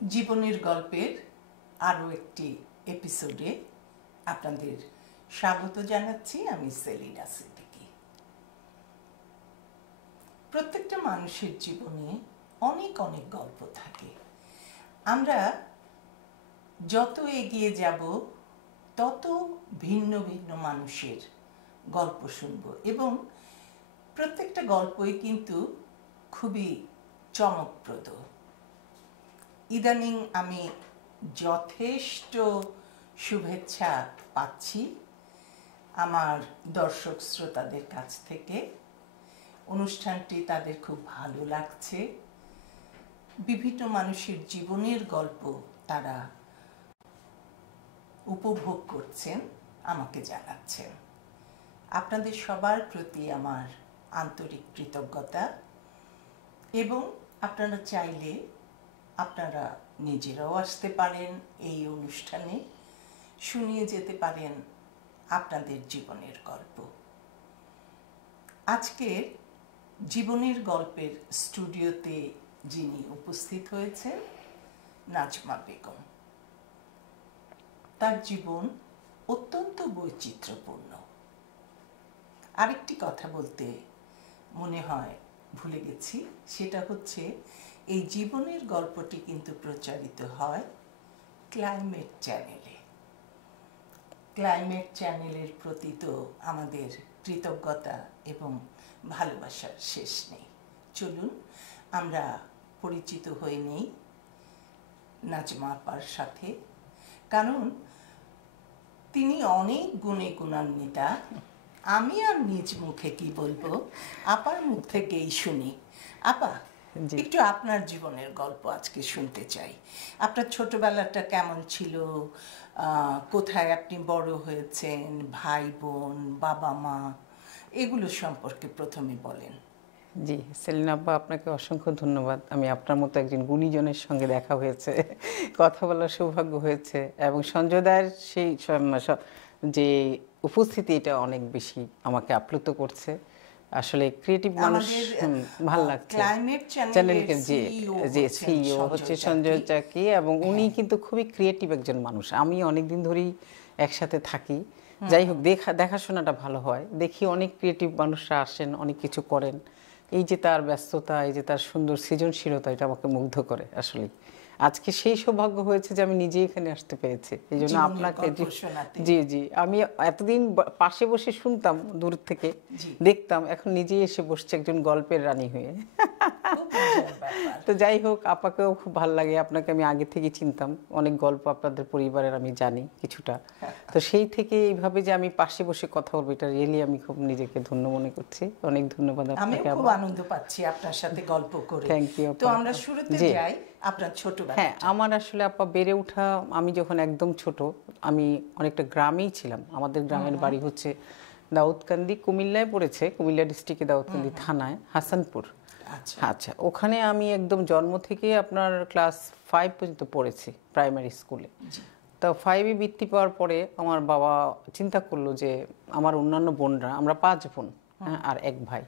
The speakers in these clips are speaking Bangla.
জীবনের গল্পের আরও একটি এপিসোডে আপনাদের স্বাগত জানাচ্ছি। আমি সেলিনা সিদ্দিকী। প্রত্যেকটা মানুষের জীবনে অনেক অনেক গল্প থাকে। আমরা যত এগিয়ে যাব তত ভিন্ন ভিন্ন মানুষের গল্প শুনব এবং প্রত্যেকটা গল্পই কিন্তু খুবই চমকপ্রদ। ইদানিং আমি যথেষ্ট শুভেচ্ছা পাচ্ছি আমার দর্শক শ্রোতাদের কাছ থেকে। অনুষ্ঠানটি তাদের খুব ভালো লাগছে। বিভিন্ন মানুষের জীবনের গল্প তারা উপভোগ করছেন, আমাকে জানাচ্ছেন। আপনাদের সবার প্রতি আমার আন্তরিক কৃতজ্ঞতা। এবং আপনারা চাইলে আপনারা নিজেরাও আসতে পারেন, এই অনুষ্ঠানে শুনিয়ে যেতে পারেন আপনাদের জীবনের গল্প। আজকের জীবনের গল্পের স্টুডিওতে যিনি উপস্থিত হয়েছেন, নাজমা বেগম। তার জীবন অত্যন্ত বৈচিত্র্যপূর্ণ। আরেকটি কথা বলতে মনে হয় ভুলে গেছি, সেটা হচ্ছে এই জীবনের গল্পটি কিন্তু প্রচারিত হয় ক্লাইমেট চ্যানেলে। ক্লাইমেট চ্যানেলের প্রতি তো আমাদের কৃতজ্ঞতা এবং ভালোবাসার শেষ নেই। চলুন আমরা পরিচিত হয়ে নেই নাজমা আপার সাথে, কারণ তিনি অনেক গুণে গুণান্বিতা। আমি আর নিজ মুখে কি বলবো, আপার মুখ থেকেই শুনি। আপা, একটু আপনার জীবনের গল্প আজকে শুনতে চাই। আপনার ছোটবেলাটা কেমন ছিল, কোথায় আপনি বড় হয়েছেন, ভাই বোন, বাবা মা, এগুলো সম্পর্কে প্রথমে বলেন। জি, সেলিনা আব্বা, আপনাকে অসংখ্য ধন্যবাদ। আমি আপনার মতো একজন গুণীজনের সঙ্গে দেখা হয়েছে, কথা বলার সৌভাগ্য হয়েছে, এবং সঞ্জয় দায়ের সেই যে উপস্থিতি, এটা অনেক বেশি আমাকে আপ্লুত করছে। আসলে ক্রিয়েটিভ মানুষ, ভালো লাগছে। ক্লাইমেট চ্যানেলকে যে সিইও হচ্ছে সঞ্জয় চাকি, এবং উনি কিন্তু খুবই ক্রিয়েটিভ একজন মানুষ। আমি অনেকদিন ধরেই একসাথে থাকি। যাই হোক, দেখাশোনাটা ভালো হয়। দেখি অনেক ক্রিয়েটিভ মানুষরা আসেন, অনেক কিছু করেন। এই যে তার ব্যস্ততা, এই যে তার সুন্দর সৃজনশীলতা, এটা আমাকে মুগ্ধ করে। আসলে আজকে সেই সৌভাগ্য হয়েছে যে আমি নিজেই এখানে আসতে পেরেছি। এই জন্য আপনাকে, জি জি, আমি এতদিন পাশে বসে শুনতাম, দূর থেকে দেখতাম, এখন নিজেই এসে বসছে একজন গল্পের রানী হয়ে। তো যাই হোক, আপাকেও খুব ভালো লাগে। আপনাকে আমি আগে থেকে চিনতাম, অনেক গল্প আপনাদের পরিবারের আমি জানি কিছুটা। তো সেই থেকে এইভাবে যে আমি পাশে বসে কথা বলবো, এটা রিয়েলি আমি খুব নিজেকে ধন্য মনে করছি। অনেক ধন্যবাদ আপনাকে। আমি খুব আনন্দ পাচ্ছি আপনার সাথে গল্প করে। Thank you. তো আমরা শুরুতে যাই আপনার ছোটবেলা। হ্যাঁ, আমার আসলে আপা বেড়ে ওঠা, আমি যখন একদম ছোট, আমি অনেকটা গ্রামেই ছিলাম। আমাদের গ্রামের বাড়ি হচ্ছে দাউদকান্দি, কুমিল্লায় পড়েছে, কুমিল্লা ডিস্ট্রিক্টে দাউদকান্দি থানায়, হাসানপুর। আচ্ছা, ওখানে আমি একদম জন্ম থেকে আপনার ক্লাস 5 পর্যন্ত পড়েছি প্রাইমারি স্কুলে। তো 5-এ বৃত্তি পাওয়ার পরে আমার বাবা চিন্তা করলো যে আমার অন্যান্য বোনরা, আমরা 5 বোন আর 1 ভাই,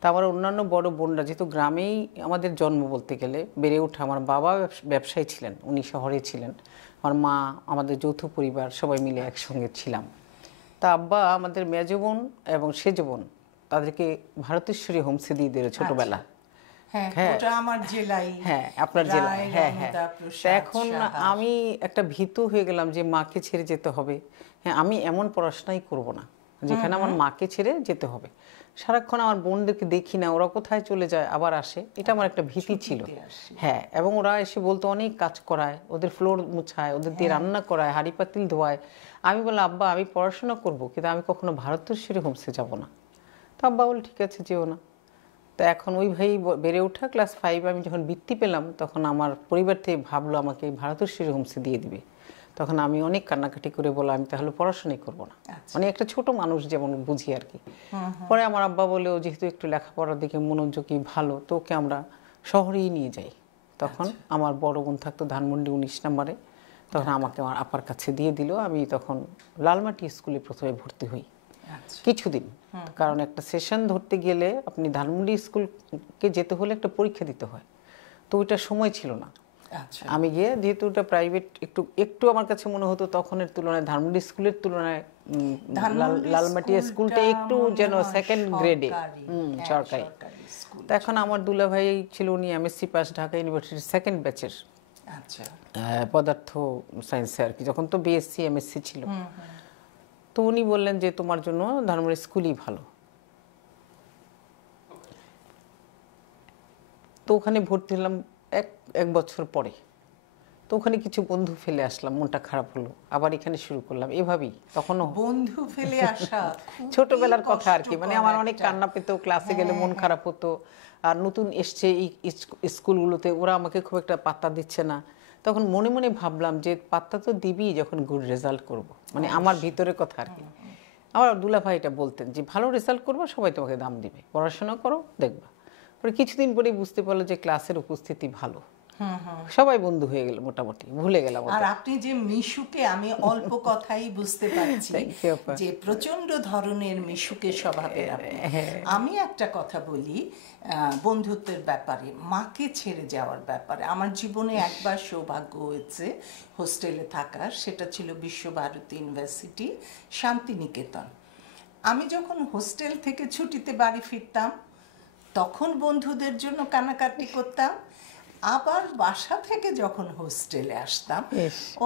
তা আমার অন্যান্য বড় বোনরা, যেহেতু গ্রামেই আমাদের জন্ম বলতে গেলে, বেড়ে ওঠা, আমার বাবা ব্যবসায়ী ছিলেন, উনি শহরে ছিলেন, আমার মা, আমাদের যৌথ পরিবার সবাই মিলে একসঙ্গে ছিলাম। তা আব্বা আমাদের মেজ বোন এবং সেজ বোন, তাদেরকে ভারতেশ্বরী হোমসে দিয়ে দিল ছোটবেলা। আপনার জেলায়। এখন আমি একটা ভীতু হয়ে গেলাম যে মাকে ছেড়ে যেতে হবে। আমি এমন পড়াশোনাই করব না যেখানে আমার মাকে ছেড়ে যেতে হবে। সারাক্ষণ আমার বোনদেরকে দেখি না, ওরা কোথায় চলে যায় আবার আসে, এটা আমার একটা ভীতি ছিল। এবং ওরা এসে বলতো অনেক কাজ করায়, ওদের ফ্লোর মুছায়, ওদের দিয়ে রান্না করায়, হাঁড়ি পাতিল ধোয়ায়। আমি বললাম, আব্বা আমি পড়াশোনা করব, কিন্তু আমি কখনো ভারতেশ্বরী হোমসে যাব না। তো আব্বা বল, ঠিক আছে, যেও না। তো এখন ওইভাবেই বেড়ে ওঠা। ক্লাস 5 আমি যখন বৃত্তি পেলাম, তখন আমার পরিবার থেকে ভাবলো আমাকে ভারতেশ্বরী হোমসে দিয়ে দিবে। তখন আমি অনেক কান্নাকাটি করে বললাম, আমি তাহলে পড়াশোনাই করবো না। মানে একটা ছোট মানুষ যেমন বুঝি আর কি। পরে আমার আব্বা বলে, ও যেহেতু একটু লেখাপড়ার দিকে মনোযোগী, ভালো, তো ওকে আমরা শহরেই নিয়ে যাই। তখন আমার বড় বোন থাকতো ধানমন্ডি 19 নম্বরে, তখন আমাকে আমার আপার কাছে দিয়ে দিল। আমি তখন লালমাটি স্কুলে প্রথমে ভর্তি হই কিছুদিন, কারণ একটা সেশন ধরতে গেলে আপনি ধানমন্ডি স্কুলকে যেতে হলে একটা পরীক্ষা দিতে হয়, তো ওইটা সময় ছিল না। আচ্ছা আমি গিয়ে, যেহেতু ওটা প্রাইভেট, একটু একটু আমার কাছে মনে হতো তখনের তুলনায় ধানমন্ডি স্কুলের তুলনায় লালমাটিয়া স্কুলটা একটু যেন সেকেন্ড গ্রেডে সরকারি। তো এখন আমার দুলাভাই ছিল, উনি এমএসসি পাস, ঢাকা ইউনিভার্সিটির সেকেন্ড ব্যাচের, আচ্ছা পদার্থ সায়েন্সে আর কি, যখন তো বিএসসি এমএসসি ছিল। তো উনি বললেন যে তোমার জন্য ধানমন্ডি স্কুলই ভালো। তো ওখানে ভর্তি হলাম এক বছর পরে। তো ওখানে কিছু বন্ধু ফেলে আসলাম, মনটা খারাপ হলো, আবার এখানে শুরু করলাম এভাবেই। তখনও বন্ধু ফেলে আসা ছোটবেলার কথা আর কি, মানে আমার অনেক কান্না পেতো, ক্লাসে গেলে মন খারাপ হতো। আর নতুন এসছে এই স্কুলগুলোতে, ওরা আমাকে খুব একটা পাত্তা দিচ্ছে না। তখন মনে মনে ভাবলাম যে পাত্তা তো দিবি যখন গুড রেজাল্ট করব, মানে আমার ভিতরের কথা আর কি। আমার দুলাভাই এটা বলতেন যে ভালো রেজাল্ট করবো, সবাই তোমাকে দাম দিবে, পড়াশোনা করো দেখবা। পরে কিছুদিন পরেই বুঝতে পারলো যে ক্লাসের উপস্থিতি ভালো, সবাই বন্ধু হয়ে গেল, মোটামুটি ভুলে গেলাম। আর আপনি যে মিশুকে, আমি অল্প কথাই বুঝতে পারছি যে প্রচন্ড ধরনের মিশুকে স্বভাবের আপনি। আমি একটা কথা বলি বন্ধুত্বের ব্যাপারে, মাকে ছেড়ে যাওয়ার ব্যাপারে। আমার জীবনে একবার সৌভাগ্য হয়েছে হোস্টেলে থাকার, সেটা ছিল বিশ্বভারতী ইউনিভার্সিটি শান্তিনিকেতন। আমি যখন হোস্টেল থেকে ছুটিতে বাড়ি ফিরতাম তখন বন্ধুদের জন্য কান্নাকাটি করতাম, আবার বাসা থেকে যখন হোস্টেলে আসতাম,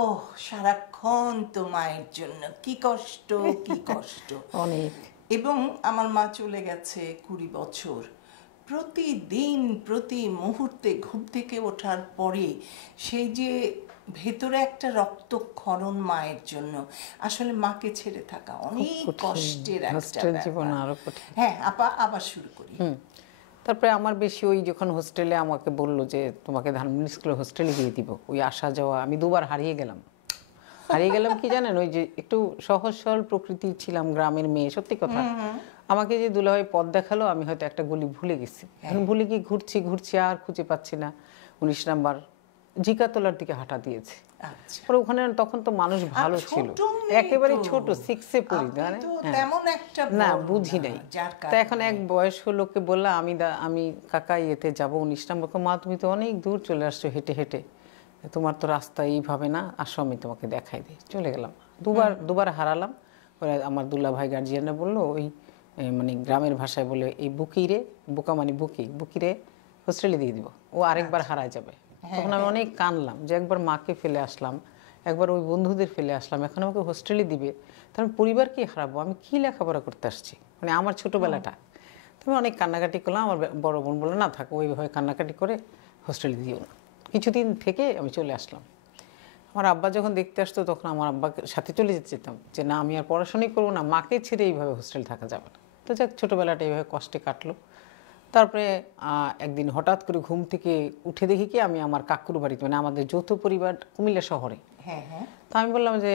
ও সারাক্ষণ তো মায়ের জন্য কি কষ্ট, কি কষ্ট অনেক। এবং আমার মা চলে গেছে 20 বছর। প্রতিদিন প্রতি মুহূর্তে ঘুম থেকে ওঠার পরে সেই যে ভেতরে একটা রক্তক্ষরণ মায়ের জন্য, আসলে মাকে ছেড়ে থাকা অনেক কষ্টের একটা জীবন। আরো হ্যাঁ আবার শুরু করি। তারপরে আমার বেশি ওই যখন হোস্টেলে আমাকে বললো যে তোমাকে ধানমন্ডি স্কুলে হোস্টেলে দিয়ে দিব, ওই আসা যাওয়া, আমি দুবার হারিয়ে গেলাম কি জানেন, ওই যে একটু সহজ সরল প্রকৃতির ছিলাম, গ্রামের মেয়ে, সত্যি কথা। আমাকে যে দুলাভাই পথ দেখালো, আমি হয়তো একটা গলি ভুলে গেছি, এখন ভুলে গিয়ে ঘুরছি আর খুঁজে পাচ্ছি না। 19 নাম্বার জিকাতলার দিকে হাঁটা দিয়েছে। পরে ওখানে তখন তো মানুষ ভালো ছিল, একেবারে ছোট, 6-এ পড়ি, না বুঝি নাই। তা এখন এক বয়স্ক লোককে বললাম, আমি কাকা ইয়েতে যাবো 19 নম্বর। মা তুমি তো অনেক দূর চলে আসছো হেঁটে হেঁটে, তোমার তো রাস্তা এইভাবে না, আসো আমি তোমাকে দেখাই দিই। চলে গেলাম, দুবার হারালাম। ওরা আমার দুলাভাই গার্জিয়ানরা বললো, ওই মানে গ্রামের ভাষায় বলে, এই বুকিরে, বোকা মানে বুকিরে হোস্টেলে দিয়ে দিব, ও আরেকবার হারায় যাবে। তখন আমি অনেক কানলাম যে একবার মাকে ফেলে আসলাম, একবার ওই বন্ধুদের ফেলে আসলাম, এখন আমাকে হোস্টেলে দিবে, তাহলে পরিবারকে হারাবো, আমি কি লেখাপড়া করতে আসছি, মানে আমার ছোটবেলাটা। তুমি অনেক কান্নাকাটি করলাম। আমার বড় বোন বললো, না থাকো, ওইভাবে কান্নাকাটি করে হোস্টেলে দিও না। কিছুদিন থেকে আমি চলে আসলাম। আমার আব্বা যখন দেখতে আসতো তখন আমার আব্বাকে সাথে চলে যেতাম, যে না আমি আর পড়াশোনাই করবো না, মাকে ছেড়ে এইভাবে হোস্টেল থাকা যাবে না। তো যাক, ছোটোবেলাটা এইভাবে কষ্টে কাটলো। তারপরে একদিন হঠাৎ করে ঘুম থেকে উঠে দেখি কি, আমি আমার কাকুর বাড়িতে, মানে আমাদের যৌথ পরিবার কুমিল্লা শহরে। তো আমি বললাম যে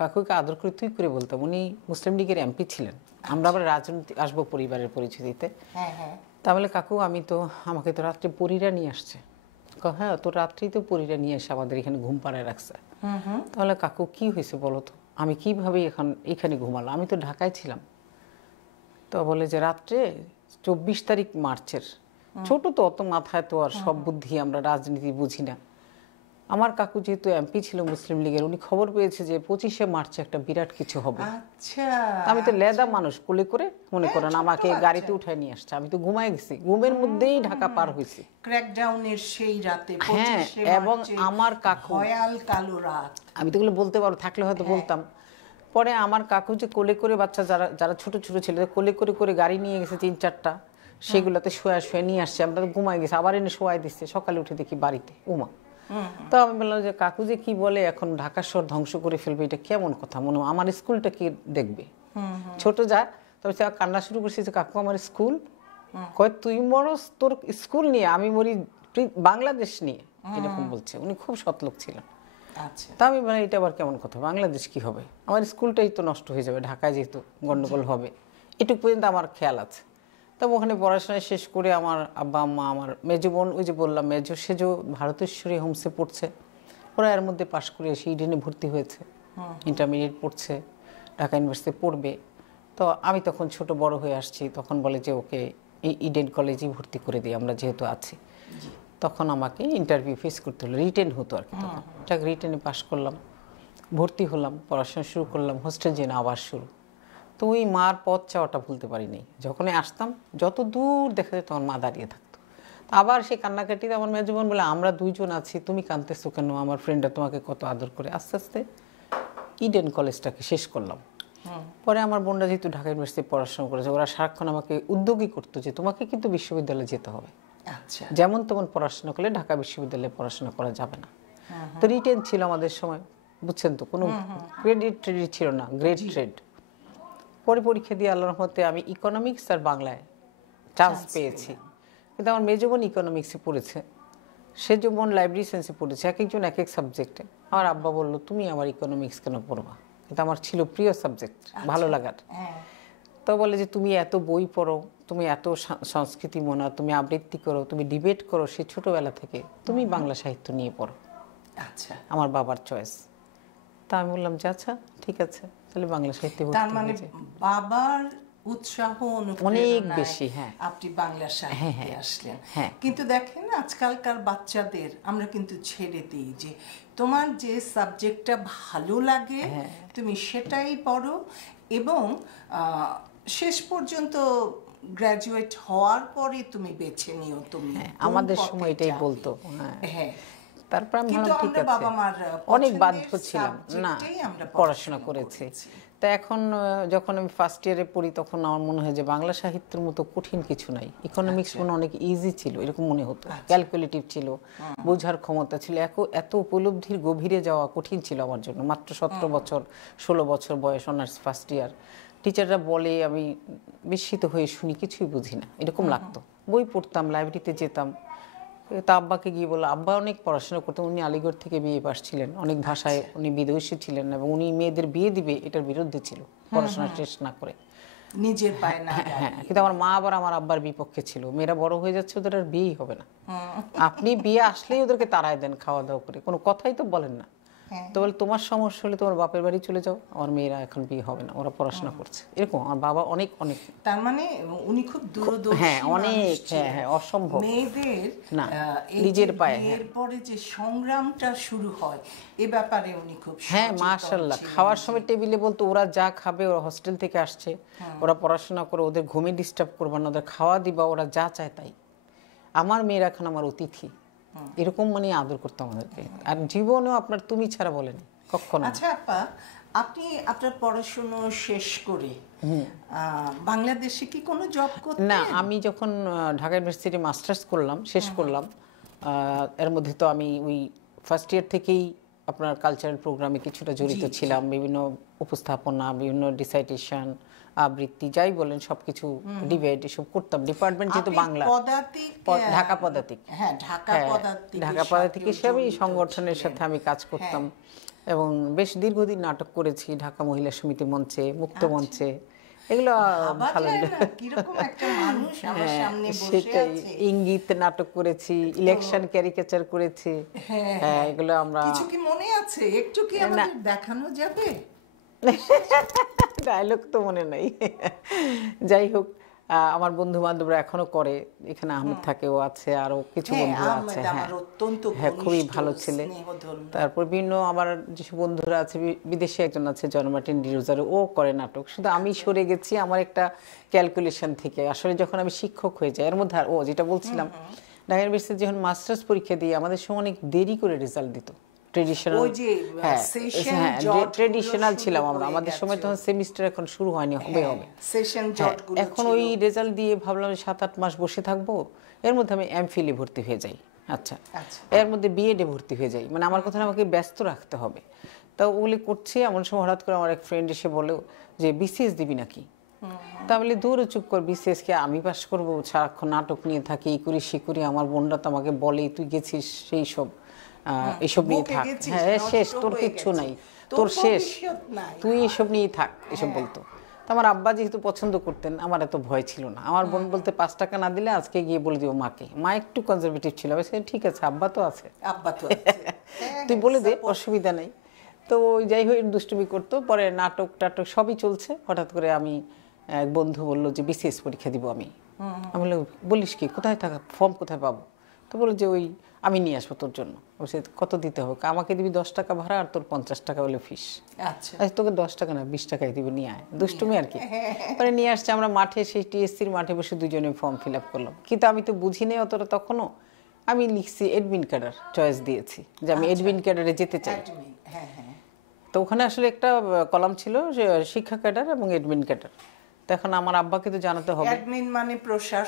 কাকুকে আদর করে তুই করে বলতাম, উনি মুসলিম লীগের এমপি ছিলেন। আমরা আবার রাজনীতি আসবো পরিবারের পরিচয় দিতে। তাহলে কাকু, আমাকে তো রাত্রে পরীরা নিয়ে আসছে। হ্যাঁ, তো রাত্রেই তো পরীরা নিয়ে এসে আমাদের এখানে ঘুম পাড়ায় রাখছে। তাহলে কাকু কি হয়েছে বলো তো, আমি কিভাবে এখানে ঘুমালাম, আমি তো ঢাকায় ছিলাম। তো বলে যে রাত্রে 24 তারিখ মার্চের, ছোট তো, অত মাথায় তো আর সব বুদ্ধি, আমরা রাজনীতি বুঝি না। আমার কাকু যেহেতু এমপি ছিল মুসলিম লীগের, উনি খবর পেয়েছে যে 25শে মার্চে একটা বিরাট কিছু হবে। আমি তো লেদা মানুষ, কোলে করে মনে করেন আমাকে গাড়িতে উঠায় নিয়ে আসছে, আমি তো ঘুমায় গেছি, ঘুমের মধ্যেই ঢাকা পার হয়েছি ক্র্যাকডাউনের সেই রাতে। হ্যাঁ, এবং আমার কাকু, ভয়াল কালো রাত, আমি তো এগুলো বলতে পারবো, থাকলে হয়তো বলতাম। পরে আমার কাকু যে কোলে করে বাচ্চা, যারা ছোট ছোট ছেলে, কোলে করে করে গাড়ি নিয়ে গেছে 3-4টা, সেগুলোতে শোয়া নিয়ে আসছে, আমরা তো ঘুমাই গেছি, আবার এনে শোয়াই দিচ্ছে। সকালে উঠে দেখি বাড়িতে উমা। তো আমি বললাম যে কাকু যে কি বলে, এখন ঢাকা শহর ধ্বংস করে ফেলবে, এটা কেমন কথা, মনে হয় আমার স্কুলটা কি দেখবে। ছোট যা, তবে কান্না শুরু করছি যে কাকু আমার স্কুল, কয় তুই মরস তোর স্কুল নিয়ে, আমি মরি বাংলাদেশ নিয়ে, এরকম বলছে। উনি খুব সৎ লোক ছিলেন। তা আমি বলি, এটা আবার কেমন কথা, বাংলাদেশ কি হবে, আমার স্কুলটাই তো নষ্ট হয়ে যাবে, ঢাকায় যেহেতু গন্ডগোল হবে, এটুকু পর্যন্ত আমার খেয়াল আছে। তবে ওখানে পড়াশোনা শেষ করে আমার আব্বা আম্মা, আমার মেজো বোন, ওই যে বললাম সেজো ভারতেশ্বরী হোমসে পড়ছে, ওরা এর মধ্যে পাশ করে এসে ইডেনে ভর্তি হয়েছে, ইন্টারমিডিয়েট পড়ছে, ঢাকা ইউনিভার্সিটি পড়বে। তো আমি তখন ছোট বড় হয়ে আসছি, তখন বলে যে ওকে এই ইডেন কলেজেই ভর্তি করে দিই, আমরা যেহেতু আছি। তখন আমাকে ইন্টারভিউ ফেস করতে হলো, রিটেন হতো আর কি তখন। যাক, রিটেনে পাশ করলাম, ভর্তি হলাম, পড়াশোনা শুরু করলাম, হোস্টেল যেন আবার শুরু। তো ওই মার পথ চাওয়াটা ভুলতে পারিনি। যখনই আসতাম, যত দূর দেখা যেত আমার মা দাঁড়িয়ে থাকতো। আবার সেই কান্নাকাটিতে আমার মেয়ে জীবন বলে, আমরা দুইজন আছি, তুমি কাঁদতেছো কেন, আমার ফ্রেন্ডরা তোমাকে কত আদর করে। আস্তে আস্তে ইডেন কলেজটাকে শেষ করলাম। পরে আমার বোনরা যেহেতু ঢাকা ইউনিভার্সিটি পড়াশোনা করেছে, ওরা সারাক্ষণ আমাকে উদ্যোগী করতো যে তোমাকে কিন্তু বিশ্ববিদ্যালয়ে যেতে হবে, আচ্ছা, যেমন তেমন পড়াশোনা করলে ঢাকা বিশ্ববিদ্যালয়ে পড়াশোনা করা যাবে না। তো রিটেন ছিল আমাদের সময়, বুঝছেন তো, কোনো ক্রেডিট ট্রেডিট ছিল না, গ্রেড ট্রেড। পরে পরীক্ষা দিয়ে আল্লাহর রহমতে আমি ইকোনমিক্স আর বাংলায় চান্স পেয়েছি। কিন্তু আমার মেজো বোন ইকোনমিক্সে পড়েছে, সেজো বোন লাইব্রেরি সায়েন্সে পড়েছে, এক একজন এক এক সাবজেক্টে। আমার আব্বা বললো তুমি আমার ইকোনমিক্স কেন পড়বা, কিন্তু আমার ছিল প্রিয় সাবজেক্ট, ভালো লাগার। তো বলে যে তুমি এত বই পড়ো, তুমি এত সংস্কৃতি মনা, তুমি আবৃত্তি করো, তুমি ডিবেট করো সেই ছোটবেলা থেকে, তুমি বাংলা সাহিত্য নিয়ে পড়ো। আচ্ছা, আমার বাবার চয়েস। তা আমি বললাম যে আচ্ছা ঠিক আছে, তাহলে বাংলা সাহিত্যে তার মানে বাবার উৎসাহ অনেক বেশি। হ্যাঁ, আপনি বাংলা সাহিত্যে আসলেন। কিন্তু দেখেন আজকালকার বাচ্চাদের আমরা কিন্তু ছেড়ে দিই যে তোমার যে সাবজেক্টটা ভালো লাগে তুমি সেটাই পড়ো, এবং শেষ পর্যন্ত গ্র্যাজুয়েট হওয়ার পরে তুমি বেছে নিও তুমি। আমাদের সময় এটাই বলতো। হ্যাঁ, তারপর আমি ভাবলাম ঠিক আছে, অনেক বাধ্য ছিলাম না, পড়াশোনা করেছি। তা এখন যখন আমি ফার্স্ট ইয়ারে পড়ি তখন আমার মনে হয় যে বাংলা সাহিত্যের মতো কঠিন কিছু নাই। ইকোনমিক্স মনে অনেক ইজি ছিল এরকম মনে হতো, ক্যালকুলেটিভ ছিল, বোঝার ক্ষমতা ছিল। এত উপলব্ধির গভীরে যাওয়া কঠিন ছিল আমার জন্য। মাত্র 17 বছর 16 বছর বয়স, অনার্স ফার্স্ট ইয়ার। টিচাররা বলে আমি বিস্মিত হয়ে শুনি, কিছুই বুঝি না, এরকম লাগতো। বই পড়তাম, লাইব্রেরিতে যেতাম। তা আব্বাকে গিয়ে বললো, আব্বা অনেক পড়াশোনা করতেন, উনি আলিগড় থেকে বিয়ে পাস ছিলেন, অনেক ভাষায় উনি বিদুষী ছিলেন, এবং উনি মেয়েদের বিয়ে দিবে এটার বিরুদ্ধে ছিল পড়াশোনা শেষ না করে, নিজের পায়ে না। হ্যাঁ, কিন্তু আমার মা আবার আমার আব্বার বিপক্ষে ছিল, মেয়েরা বড় হয়ে যাচ্ছে, ওদের আর বিয়েই হবে না, আপনি বিয়ে আসলেই ওদেরকে তাড়ায় দেন খাওয়া দাওয়া করে, কোনো কথাই তো বলেন না। তো বলে তোমার সমস্যা হলে তোমার বাপের বাড়ি চলে যাও, আমার মেয়েরা এখন বিয়ে হবে না, ওরা পড়াশোনা করছে, এরকম। আমার বাবা অনেক অনেক, তার মানে উনি খুব দূরদর্শী। হ্যাঁ, অনেক, হ্যাঁ, অসম্ভব। মেয়েদের না, নিজের পায়ে এরপরে যে সংগ্রামটা শুরু হয় এ ব্যাপারে উনি খুব, হ্যাঁ, মাশাআল্লাহ। খাওয়ার সময় টেবিলে বলতো ওরা যা খাবে, ওরা হোস্টেল থেকে আসছে, ওরা পড়াশোনা করে, ওদের ঘুমে ডিস্টার্ব করবা না, ওদের খাওয়া দিবা, ওরা যা চায় তাই। আমার মেয়েরা এখন আমার অতিথি, এরকম মানে আদর করতো আমাদেরকে। আর জীবনেও আপনার তুমি ছাড়া বলেনি কখনো। আচ্ছা আপা, আপনি আপনার পড়াশোনা শেষ করে বাংলাদেশে কি কোনো জব করতেন? না, আমি যখন ঢাকা ইউনিভার্সিটি মাস্টার্স করলাম, শেষ করলাম, এর মধ্যে তো আমি ওই ফার্স্ট ইয়ার থেকেই আপনার কালচারাল প্রোগ্রামে কিছুটা জড়িত ছিলাম, বিভিন্ন উপস্থাপনা, বিভিন্ন ডিসাইটেশন, আবৃত্তি, যাই বলেন সবকিছু, ডিবেট, এসব করতাম। ডিপার্টমেন্ট যেহেতু বাংলা, ঢাকা পদাতিক, হ্যাঁ, ঢাকা পদাতিক হিসেবে সংগঠনের সাথে আমি কাজ করতাম, এবং বেশ দীর্ঘদিন নাটক করেছি ঢাকা মহিলা সমিতি মঞ্চে, মুক্ত মঞ্চে, এগুলো ভালো। সেটাই, ইঙ্গিত নাটক করেছি, ইলেকশন ক্যারিকেচার করেছি, হ্যাঁ, এগুলো আমরা। কিছু কি মনে আছে, একটু কি আমাদের দেখানো যাবে? ডায়লগ তো মনে নাই, যাই হোক, আমার বন্ধু বান্ধবরা এখনো করে, এখানে আহমেদ থাকে, ও আছে, আরো কিছু বন্ধু আছে, হ্যাঁ, খুবই ভালো ছেলে। তারপর বিভিন্ন আমার যেসব বন্ধুরা আছে, বিদেশে একজন আছে জন মার্টিন ডিরোজার, ও করে নাটক। শুধু আমি সরে গেছি আমার একটা ক্যালকুলেশন থেকে। আসলে যখন আমি শিক্ষক হয়ে যাই, এর মধ্যে আর ও যেটা বলছিলাম, ঢাকা ইউনিভার্সিটি যখন মাস্টার্স পরীক্ষা দিয়ে আমাদের সময় অনেক দেরি করে রেজাল্ট দিত। ট্রেডিশনাল ছিলাম আমরা, আমাদের সময় তখন সেমিস্টার এখন শুরু হয়নি, হবে। এখন ওই রেজাল্ট দিয়ে ভাবলাম 7-8 মাস বসে থাকবো, এর মধ্যে আমি এমফিলে ভর্তি হয়ে যাই। আচ্ছা, এর মধ্যে বিএডে ভর্তি হয়ে যাই, মানে আমার কথা আমাকে ব্যস্ত রাখতে হবে। তা ওগুলি করছি, এমন সময় হঠাৎ করে আমার এক ফ্রেন্ড এসে বলে যে বিসিএস দিবি নাকি? তাহলে দূরে চুপ কর, বিসিএস কে আমি পাস করবো, সারাক্ষণ নাটক নিয়ে থাকি, এই করি সে করি, আমার বোনরা তো আমাকে বলে তুই গেছিস সেই সব, এসব নিয়ে থাক, হ্যাঁ শেষ, তোর কিচ্ছু নাই, তোর শেষ, তুই এসব নিয়েই থাক, এসব বলতো। তো আমার আব্বা যেহেতু পছন্দ করতেন, আমার এত ভয় ছিল না। আমার বোন বলতে 5 টাকা না দিলে আজকে গিয়ে বলে দিও মাকে। মা একটু কনজারভেটিভ ছিল, ঠিক আছে আব্বা তো আছে, তুই বলে দে, অসুবিধা নেই। তো যাই হোক দুষ্টুমি করতো। পরে নাটক টাটক সবই চলছে, হঠাৎ করে আমি এক বন্ধু বললো যে বিসিএস পরীক্ষা দিব আমি। আমি বললাম বলিস কি, কোথায় থাকা, ফর্ম কোথায় পাবো? তো বলে যে ওই আমি নিয়ে আসবো তোর জন্য। বলছে কত দিতে হবে? আমাকে দিবি 10 টাকা ভাড়া আর তোর 50 টাকা হলে ফিস। আচ্ছা তোকে 10 টাকা না 20 টাকাই দিবি, নিয়ে আয়। দুষ্টুমি আর কি। পরে নিয়ে আসছে, আমরা মাঠে, সেই টিএসসির মাঠে বসে দুজনে ফর্ম ফিল আপ করলাম। কিন্তু আমি তো বুঝি নাই অতটা তখনও। আমি লিখছি এডমিন ক্যাডার, চয়েস দিয়েছি যে আমি এডমিন ক্যাডারে যেতে চাই। হ্যাঁ হ্যাঁ। তো ওখানে আসলে একটা কলাম ছিল যে শিক্ষা ক্যাডার এবং এডমিন ক্যাডার। তো এখন আমার আব্বাকে তো জানাতে হবে, অ্যাডমিন মানে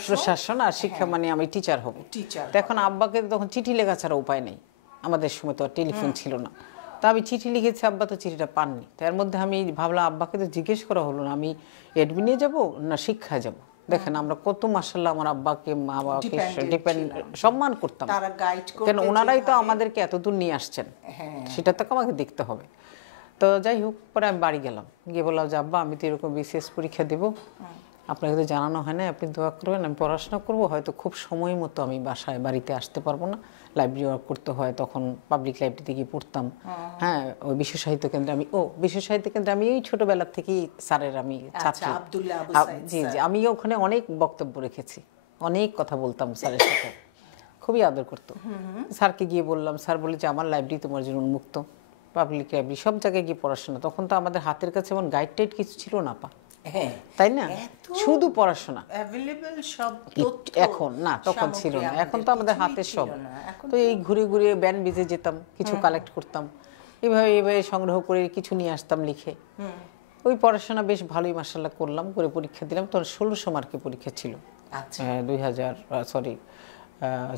প্রশাসন, আর শিক্ষা মানে আমি টিচার হব। তো এখন আব্বাকে তখন চিঠি লেখা ছাড়া উপায় নেই, আমাদের সময় তো আর টেলিফোন ছিল না। তো আমি চিঠি লিখেছি, আব্বা তো চিঠিটা পাননি। তো এর মধ্যে আমি ভাবলাম আব্বাকে তো জিজ্ঞেস করা হলো না আমি এডমিনে যাব না শিক্ষায় যাব। দেখেন আমরা কত মাশাআল্লাহ আমার আব্বাকে মা বাবাকে ডিপেন্ড সম্মান করতাম, কেন ওনারাই তো আমাদেরকে এতদূর নিয়ে আসছেন, সেটা তো আমাকে দেখতে হবে। তো যাই হোক, পরে আমি বাড়ি গেলাম, গিয়ে বললাম যে আব্বা আমি তো এরকম বিসিএস পরীক্ষা দেবো, আপনাকে তো জানানো হয় না, আপনি দোয়া করবেন, আমি পড়াশোনা করবো, হয়তো খুব সময় মতো আমি বাড়িতে আসতে পারবো না, লাইব্রেরি ওয়ার্ক করতে হয়, তখন পাবলিক লাইব্রেরিতে গিয়ে পড়তাম। হ্যাঁ, ওই বিশ্ব সাহিত্য কেন্দ্রে বিশ্ব সাহিত্য কেন্দ্রে আমি এই ছোটবেলা থেকেই স্যারের আমি ছাত্র। জি জি, আমি ওখানে অনেক বক্তব্য রেখেছি, অনেক কথা বলতাম স্যারের সাথে, খুবই আদর করতো। স্যারকে গিয়ে বললাম, স্যার বলে যে আমার লাইব্রেরি তোমার জন্য উন্মুক্ত, পাবলিক লাইব্রেরি, সব জায়গায় গিয়ে পড়াশোনা। তখন তো আমাদের হাতের কাছে এমন গাইড টাইড কিছু ছিল না পা, তাই না, শুধু পড়াশোনা। এখন না, তখন ছিল না, এখন তো আমাদের হাতে সব। তো এই ঘুরে ঘুরে ব্যান্ড বিজে যেতাম, কিছু কালেক্ট করতাম, এইভাবে সংগ্রহ করে কিছু নিয়ে আসতাম লিখে। ওই পড়াশোনা বেশ ভালোই মাশাআল্লাহ করলাম, করে পরীক্ষা দিলাম। তখন 1600 মার্কের পরীক্ষা ছিল,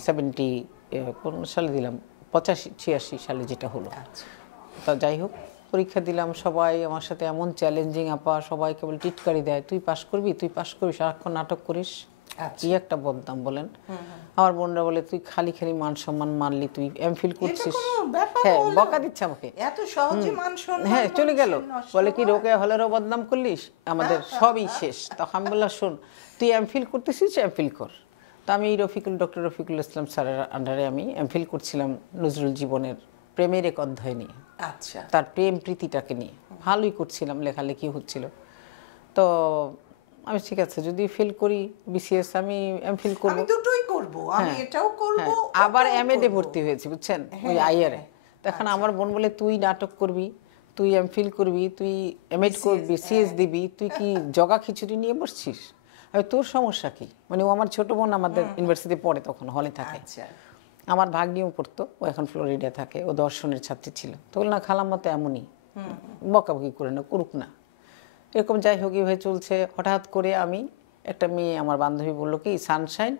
70 কোন সালে দিলাম, 85-86 সালে যেটা হলো। তা যাই হোক, পরীক্ষা দিলাম, সবাই আমার সাথে এমন চ্যালেঞ্জিং, আপা সবাই কেবল টিটকারি দেয়, তুই পাস করবি, তুই পাস করবি, সারাক্ষণ নাটক করিস, কি একটা বদনাম বলেন। আমার বোনরা বলে তুই খালি খালি মান সম্মান মারলি, তুই এমফিল করছিস। হ্যাঁ, বকা দিচ্ছে আমাকে, হ্যাঁ চলে গেল, বলে কি রোকেয়া হলেরও বদনাম করলিস, আমাদের সবই শেষ। তখন আমি বললাম শোন, তুই এমফিল করতেছিস, এমফিল কর। তো আমি ডক্টর রফিকুল ইসলাম স্যারের আন্ডারে আমি এমফিল করছিলাম নজরুল জীবনের প্রেমের এক অধ্যায় নিয়ে। আচ্ছা, তার প্রেম প্রীতিটাকে নিয়ে ভালোই করছিলাম, লেখালেখি হচ্ছিল। তো আমি ঠিক আছে, যদি ফিল করি বিসিএস, আমি এমফিল করব, আমি দুটোই করব, আমি এটাও করব, আবার এমএডে ভর্তি হয়েছি বুঝছেন, ওই আইআরে। তখন আমার বোন বলে তুই নাটক করবি, তুই এমফিল করবি, তুই এমএড করবি, সিএস দিবি, তুই কি জগা খিচুড়ি নিয়ে বসছিস, আমি তোর সমস্যা কি? মানে ও আমার ছোট বোন, আমাদের ইউনিভার্সিটিতে পড়ে, তখন হলে থাকে। আমার ভাগ্নিও পড়তো, ও এখন ফ্লোরিডা থাকে, ও দর্শনের ছাত্রী ছিল। তো বল না খালাম্মা তো এমনই, বকাবকি করে না, করুক না, এরকম। যাই হোক, হয়ে চলছে। হঠাৎ করে আমি একটা মেয়ে, আমার বান্ধবী বললো কি সানশাইন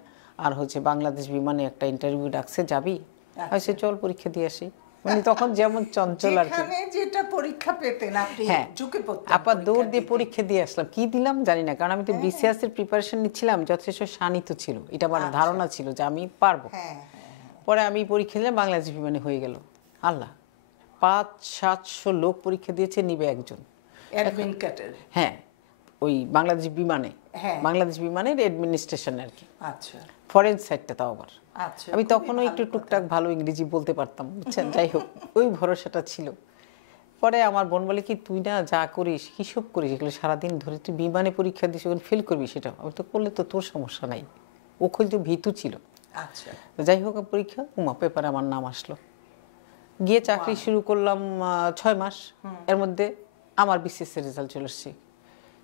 আর বাংলাদেশ বিমানে একটা ইন্টারভিউ ডাকছে, যাবি? সে চল পরীক্ষা দিয়ে আসি। মানে তখন যেমন চঞ্চল আর কি, যেটা পরীক্ষা পেতেন আপনি ঝুঁকে পড়তেন, আপা দৌড় দিয়ে পরীক্ষা দিয়ে আসলাম। কি দিলাম জানি না, কারণ আমি তো বিসিএস এর প্রিপারেশন নিচ্ছিলাম, যথেষ্ট শানিত ছিল, এটা আমার ধারণা ছিল যে আমি পারবো। পরে আমি পরীক্ষা দিলাম, বাংলাদেশ বিমানে হয়ে গেল। আল্লাহ, 500-700 লোক পরীক্ষা দিয়েছে, নিবে একজন। হ্যাঁ, ওই বাংলাদেশ বিমানে, বাংলাদেশ বিমানের অ্যাডমিনিস্ট্রেশনে আর কি, ফরেন সাইডটা। তাও আবার আমি তখনও একটু টুকটাক ভালো ইংরেজি বলতে পারতাম বুঝছেন। যাই হোক, ওই ভরসাটা ছিল। পরে আমার বোন বলে কি তুই না যা করিস, হিসব করিস, এগুলো সারাদিন ধরে তুই বিমানে পরীক্ষা দিস, ওখানে ফেল করবি, সেটা আমি তো করলে তো তোর সমস্যা নাই। ও কিন্তু ভীতু ছিল। যাই হোক, পরীক্ষা পেপারে আমার নাম আসলো, গিয়ে চাকরি শুরু করলাম 6 মাস। এর মধ্যে আমার বিসিএস এর রেজাল্ট চলে এসেছে।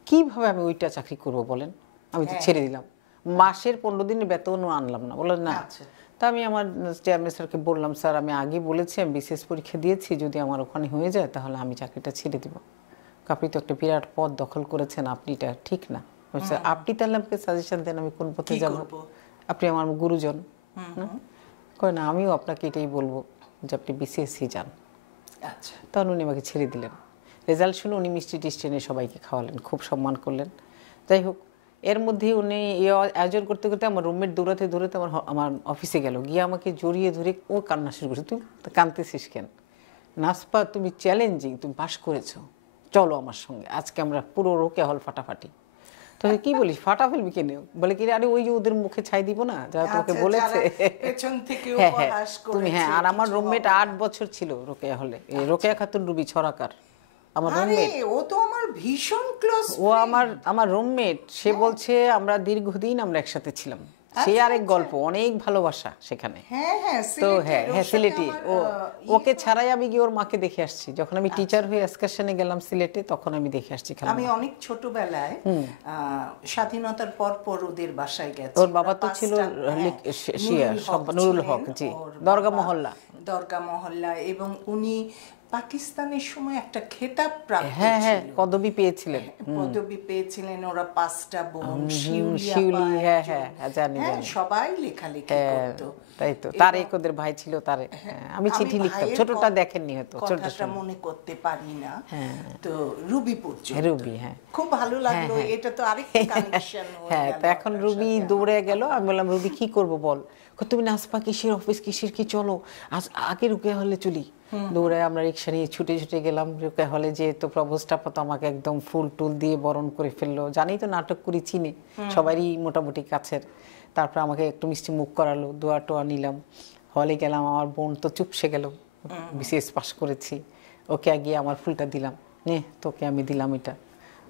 কিভাবে আমি ওইটা চাকরি করব বলেন, আমি তো ছেড়ে দিলাম। মাসের 15 দিনের বেতনও আনলাম না, বললেন না। তা আমি আমার চেয়ারম্যান স্যারকে বললাম, স্যার আমি আগে বলেছি আমি বিসিএস পরীক্ষা দিয়েছি, যদি আমার ওখানে হয়ে যায় তাহলে আমি চাকরিটা ছেড়ে দিব, আপনি তো একটা বিরাট পদ দখল করেছেন, আপনি এটা ঠিক না। স্যার আপনি তাহলে আমাকে সাজেশন দেন আমি কোন পথে যাব, আপনি আমার গুরুজন। কয় না, আমিও আপনাকে এটাই বলবো যে আপনি বিসিএসই যান। তখন উনি আমাকে ছেড়ে দিলেন। রেজাল্ট শুনে উনি মিষ্টি টিষ্টি এনে সবাইকে খাওয়ালেন, খুব সম্মান করলেন। যাই হোক, এর মধ্যে উনি আয়োজন করতে করতে আমার রুমমেট দৌড়াতে দৌড়াতে আমার অফিসে গেল, গিয়ে আমাকে জড়িয়ে ধরে ও কান্না শুরু করেছে, তুই কাঁদতেছিস কেন? নাসপা, তুমি চ্যালেঞ্জিং, তুমি পাস করেছো, চলো আমার সঙ্গে, আজকে আমরা পুরো রোকেয়া হল ফাটাফাটি। তো কি বলিস, ফাটা ফেলবি কেন? বলে কি, আরে ওই যে ওদের মুখে ছাই দিব না, যারা তোমাকে বলেছে। তুমি হ্যাঁ, আর আমার রুমমেট 8 বছর ছিল রোকেয়া হলে, রোকেয়া খাতুন রুবি ছড়াকার আমার রুমমেট। ও তো আমার ভীষণ ক্লোজ, ও আমার রুমমেট। সে বলছে আমরা দীর্ঘদিন আমরা একসাথে ছিলাম, সে আরেক গল্প, অনেক ভালোবাসা সেখানে। হ্যাঁ হ্যাঁ, তো সিলেটের, হ্যাঁ ওর সাথে সিলেটি, আমার, ওকে ছাড়াই আমি গিয়ে ওর মাকে দেখে আসছি। যখন আমি টিচার হয়ে এক্সকারশনে গেলাম সিলেটে, তখন আমি দেখে আসছি খেলা। আমি অনেক ছোটবেলায় স্বাধীনতার পর ওদের বাসায় গেছি। ওর বাবা তো ছিল শিয়া, নুরুল হক, জি, দরগা মহল্লা। দরগা মহল্লা, এবং উনি পাকিস্তানের সময় একটা খেতাব প্রাপ্ত হ্যাঁ হ্যাঁ, ছিল, পদবি পেয়েছিলেন। পদবি পেয়েছিলেন। ওরা 5টা বোন, শিউলি, হ্যাঁ হ্যাঁ জানি জানি, সবাই লেখালেখি করতো। তাই তো, তারেক ওদের ভাই ছিল, তারেক। আমি চিঠি লিখতাম, ছোটটা দেখেননি হয়তো, কথাটা মনে করতে পারি না। তো রুবি পর্যন্ত, রুবি, হ্যাঁ খুব ভালো লাগলো। এটা তো আরেকটা কানেকশন। হ্যাঁ, তো এখন রুবি দৌড়ে গেল। আমি বললাম, রুবি কি করবো বল? তুমি নাচবা কিসের, অফিস কিসের, কি চলো আগে রুকিয়া হলে চলি। দৌড়ে আমরা রিক্সা নিয়ে ছুটে ছুটে গেলাম রুকিয়া হলে। যে তো প্রভোস্টাপা তো আমাকে একদম ফুল টুল দিয়ে বরণ করে ফেললো। জানি তো নাটক করি, চিনে সবারই মোটামুটি কাছের। তারপর আমাকে একটু মিষ্টি মুখ করালো, দোয়া টোয়া নিলাম, হলে গেলাম। আমার বোন তো চুপসে গেল, বিসিএস পাস করেছি। ওকে গিয়ে আমার ফুলটা দিলাম, নে তোকে আমি দিলাম এটা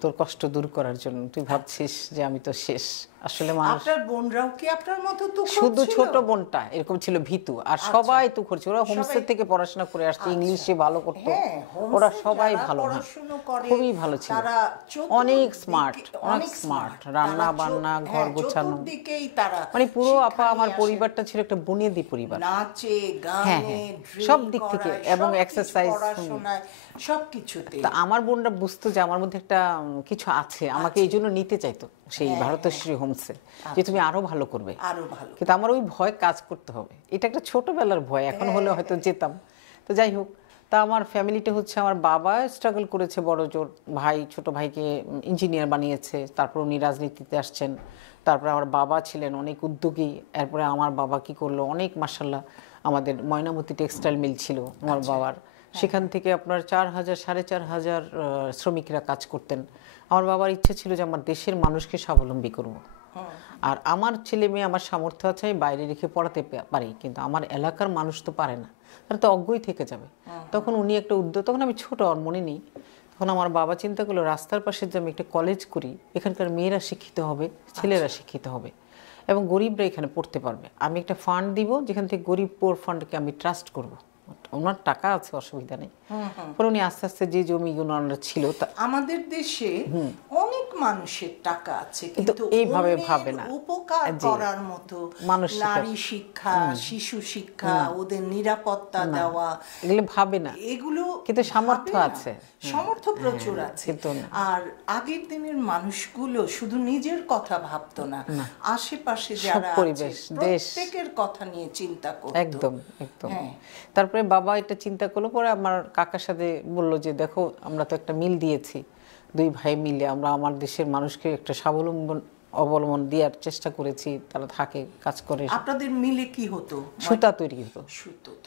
তোর কষ্ট দূর করার জন্য। তুই ভাবছিস যে আমি তো শেষ। আসলে আপনার বোনরাও কি আপনার মতো তুখোড় শুধু ছিল? ছোট বোনটা এরকম ছিল ভীতু, আর সবাই তুখোড় ছিল। ওরা হোমসে থেকে পড়াশোনা করে আসছে, ইংলিশে ভালো করতো। ওরা সবাই ভালো, খুবই ভালো ছিল, অনেক স্মার্ট, অনেক স্মার্ট। রান্না বান্না, ঘর গোছানো, মানে পুরো আপা আমার পরিবারটা ছিল একটা বুনিয়াদি পরিবার। নাচে, গানে, সব দিক থেকে, এবং এক্সারসাইজ, সবকিছুতে। তা আমার বোনরা বুঝতো যে আমার মধ্যে একটা কিছু আছে, আমাকে এই জন্য নিতে চাইতো সেই ভারতশ্রী হোমসে, যে তুমি আরো ভালো করবে, আরো ভালো। কিন্তু আমার ওই ভয় কাজ করতে হবে, এটা একটা ছোটবেলার ভয়। এখন হলে হয়তো যেতাম। তো যাই হোক, তা আমার ফ্যামিলিটা হচ্ছে, আমার বাবা স্ট্রাগল করেছে বড় জোর, ভাই ছোট ভাইকে ইঞ্জিনিয়ার বানিয়েছে, তারপর উনি রাজনীতিতে আসছেন। তারপরে আমার বাবা ছিলেন অনেক উদ্যোগী। এরপরে আমার বাবা কি করলো, অনেক মাশাল্লাহ, আমাদের ময়নামতি টেক্সটাইল মিল ছিল আমার বাবার, সেখান থেকে আপনার 4,000 4,500 শ্রমিকরা কাজ করতেন। আমার বাবার ইচ্ছে ছিল যে আমার দেশের মানুষকে স্বাবলম্বী করব, আর আমার ছেলে মেয়ে, আমার সামর্থ্য আছে, আমি বাইরে রেখে পড়াতে পারি, কিন্তু আমার এলাকার মানুষ তো পারে না, তারা তো অজ্ঞই থেকে যাবে। তখন উনি একটা উদ্যোগ, তখন আমি ছোট, আর মনে নেই, তখন আমার বাবা চিন্তা করলো রাস্তার পাশে যে আমি একটা কলেজ করি, এখানকার মেয়েরা শিক্ষিত হবে, ছেলেরা শিক্ষিত হবে, এবং গরিবরা এখানে পড়তে পারবে। আমি একটা ফান্ড দিব, যেখান থেকে গরিব পোর ফান্ডকে আমি ট্রাস্ট করব, ওনার টাকা আছে, অসুবিধা নেই। পরে উনি আস্তে আস্তে যে জমিগুলো ছিল, আমাদের দেশে অনেক মানুষের টাকা আছে, কিন্তু এইভাবে ভাবে না উপকার করার মতো, নারী শিক্ষা, শিশু শিক্ষা, ওদের নিরাপত্তা দেওয়া, এগুলো ভাবে না। এগুলো কিন্তু সামর্থ্য আছে, সামর্থ্য প্রচুর আছে। আর আগের দিনের মানুষগুলো শুধু নিজের কথা ভাবতো না, আশেপাশে যারা আছে প্রত্যেকের কথা নিয়ে চিন্তা করতো। একদম একদম। তারপরে বাবা এটা চিন্তা করলো, পরে আমার কাকার সাথে বললো যে দেখো, আমরা তো একটা মিল দিয়েছি, দুই ভাই মিলে আমরা আমার দেশের মানুষকে একটা অবলম্বন দেওয়ার চেষ্টা করেছি, তারা থাকে, কাজ করে। আপনাদের মিলে কি হতো? সুতা তৈরি হতো,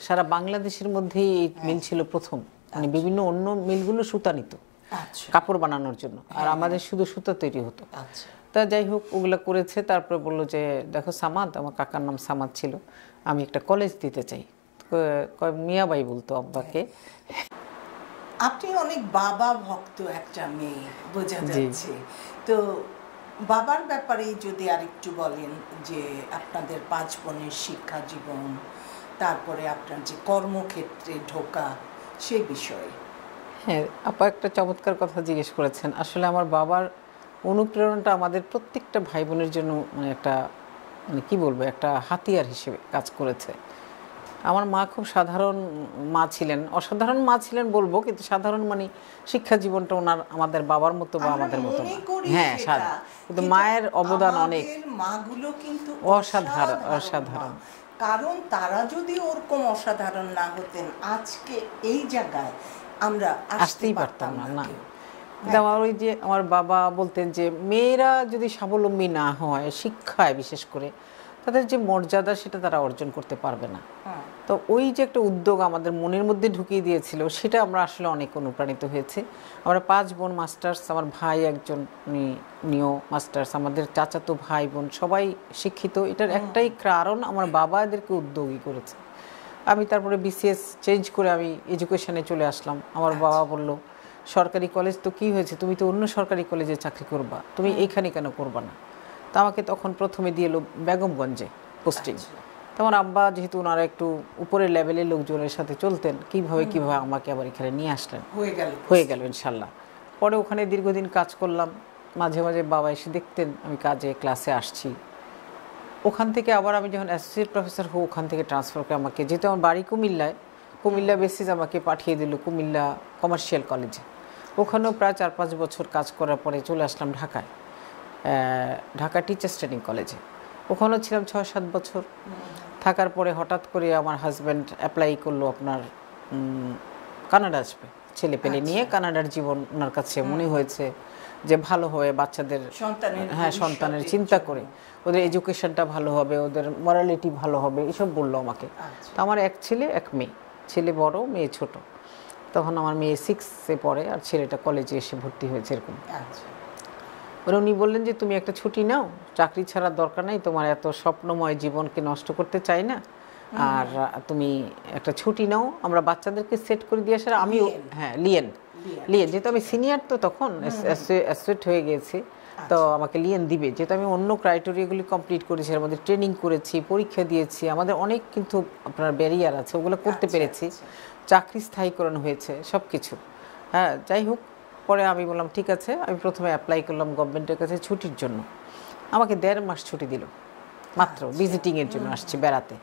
সারা বাংলাদেশের মধ্যেই এই মিল ছিল প্রথম। মানে বিভিন্ন অন্য মিলগুলো সুতা নিত কাপড় বানানোর জন্য, আর আমাদের শুধু সুতা তৈরি হতো। তা যাই হোক, ওগুলা করেছে। তারপরে বললো যে দেখো সামাদ, আমার কাকার নাম সামাদ ছিল, আমি একটা কলেজ দিতে চাই। মিয়াবাই বলতো আব্বাকে। আপনি অনেক বাবা ভক্ত একটা মেয়ে, বোঝা যাচ্ছে। তো বাবার ব্যাপারে যদি আরেকটু বলেন, যে আপনাদের 5 বোনের শিক্ষা জীবন, তারপরে আপনার যে কর্মক্ষেত্রে ঢোকা, সেই বিষয়ে। হ্যাঁ আপা, একটা চমৎকার কথা জিজ্ঞেস করেছেন। আসলে আমার বাবার অনুপ্রেরণাটা আমাদের প্রত্যেকটা ভাই বোনের জন্য মানে একটা, মানে কি বলবো, একটা হাতিয়ার হিসেবে কাজ করেছে। আমার মা খুব সাধারণ মা ছিলেন, অসাধারণ মা ছিলেন বলবো, কিন্তু সাধারণ মানে শিক্ষা জীবনটা ওনার আমাদের বাবার মতো বা আমাদের মতো না। হ্যাঁ, কিন্তু মায়ের অবদান অনেক, মাগুলো কিন্তু অসাধারণ অসাধারণ। কারণ তারা যদি ওরকম অসাধারণ না হতেন, আজকে এই জায়গায় আমরা আসতেই পারতাম না। আমার ওই যে আমার বাবা বলতেন যে মেয়েরা যদি স্বাবলম্বী না হয় শিক্ষায়, বিশেষ করে তাদের যে মর্যাদা, সেটা তারা অর্জন করতে পারবে না। তো ওই যে একটা উদ্যোগ আমাদের মনের মধ্যে ঢুকিয়ে দিয়েছিল, সেটা আমরা আসলে অনেক অনুপ্রাণিত হয়েছে। আমরা 5 বোন মাস্টার্স, আমার ভাই একজন নিও মাস্টার্স, আমাদের চাচাতো ভাই বোন সবাই শিক্ষিত। এটার একটাই কারণ, আমার বাবা এদেরকে উদ্যোগী করেছে। আমি তারপরে বিসিএস চেঞ্জ করে আমি এডুকেশনে চলে আসলাম। আমার বাবা বলল, সরকারি কলেজ তো কি হয়েছে, তুমি তো অন্য সরকারি কলেজে চাকরি করবা, তুমি এইখানে কেন করবা না? তো আমাকে তখন প্রথমে দিয়ে এলো বেগমগঞ্জে পোস্টিং। তো আমার আব্বা যেহেতু ওনারা একটু উপরের লেভেলের লোকজনের সাথে চলতেন, কিভাবে আমাকে আবার এখানে নিয়ে আসলেন, হয়ে গেল ইনশাল্লাহ। পরে ওখানে দীর্ঘদিন কাজ করলাম। মাঝে মাঝে বাবা এসে দেখতেন আমি কাজে ক্লাসে আসছি। ওখান থেকে আবার আমি যখন অ্যাসোসিয়েট প্রফেসর হই, ওখান থেকে ট্রান্সফার করে আমাকে, যেহেতু আমার বাড়ি কুমিল্লায়, কুমিল্লা বেসিস আমাকে পাঠিয়ে দিল কুমিল্লা কমার্শিয়াল কলেজে। ওখানেও প্রায় 4-5 বছর কাজ করার পরে চলে আসলাম ঢাকায়, ঢাকা টিচার্স ট্রেনিং কলেজে। ওখানেও ছিলাম 6-7 বছর। থাকার পরে হঠাৎ করে আমার হাজব্যান্ড অ্যাপ্লাই করলো আপনার কানাডা আসবে, ছেলে পেলে নিয়ে কানাডার জীবন ওনার কাছে মনে হয়েছে যে ভালো হবে, বাচ্চাদের সন্তানের চিন্তা করে ওদের এডুকেশনটা ভালো হবে, ওদের মরালিটি ভালো হবে, এসব বললো আমাকে। তো আমার এক ছেলে এক মেয়ে, ছেলে বড় মেয়ে ছোট। তখন আমার মেয়ে 6-এ পড়ে আর ছেলেটা কলেজে এসে ভর্তি হয়েছে এরকম। উনি বললেন যে তুমি একটা ছুটি নাও, চাকরি ছাড়ার দরকার নাই, তোমার এত স্বপ্নময় জীবনকে নষ্ট করতে চাই না, আর তুমি একটা ছুটি নাও, আমরা বাচ্চাদেরকে সেট করে দিয়ে আসার। আমি লিয়েন যেহেতু আমি সিনিয়র, তো তখন অ্যাসোসিয়েট হয়ে গেছি, তো আমাকে লিয়েন দিবে, যেহেতু আমি অন্য ক্রাইটেরিয়াগুলি কমপ্লিট করেছি, এর মধ্যে ট্রেনিং করেছি, পরীক্ষা দিয়েছি, আমাদের অনেক কিন্তু আপনার ব্যারিয়ার আছে, ওগুলো করতে পেরেছি, চাকরি স্থায়ীকরণ হয়েছে সব কিছু। হ্যাঁ, যাই হোক, পরে আমি বললাম ঠিক আছে। আমি প্রথমে অ্যাপ্লাই করলাম গভর্নমেন্টের কাছে ছুটির জন্য। আমাকে 1.5 মাস ছুটি দিল মাত্র, ভিজিটিংয়ের জন্য আসছি বেড়াতে।